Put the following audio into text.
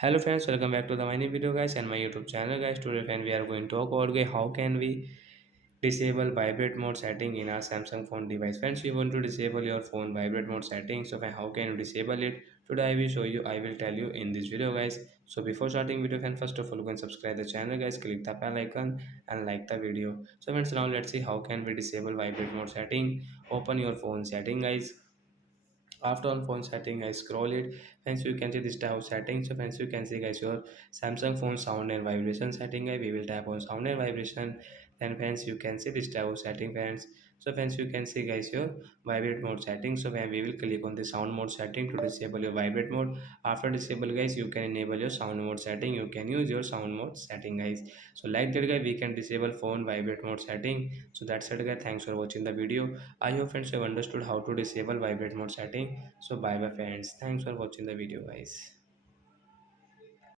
Hello friends, welcome back to the my new video guys and my YouTube channel guys. Today friend we are going to talk about how can we disable vibrate mode setting in our Samsung phone device. Friends, we want to disable your phone vibrate mode setting. So friend, how can you disable it? Today I will show you, I will tell you in this video guys. So before starting video friend, first of all you can subscribe the channel guys, click the bell icon and like the video. So friends, now let's see how can we disable vibrate mode setting. Open your phone setting guys. After on phone setting I scroll it. Friends, you can see this type of setting. So friends, you can see guys your Samsung phone sound and vibration setting guys. We will tap on sound and vibration. Then friends, you can see this type of setting friends. So friends, you can see guys your vibrate mode setting. So when we will click on the sound mode setting to disable your vibrate mode. After disable guys, you can enable your sound mode setting. You can use your sound mode setting guys. So like that guys, we can disable phone vibrate mode setting. So that's it guys, thanks for watching the video. I hope friends have understood how to disable vibrate mode setting. So bye bye friends. Thanks for watching the video guys.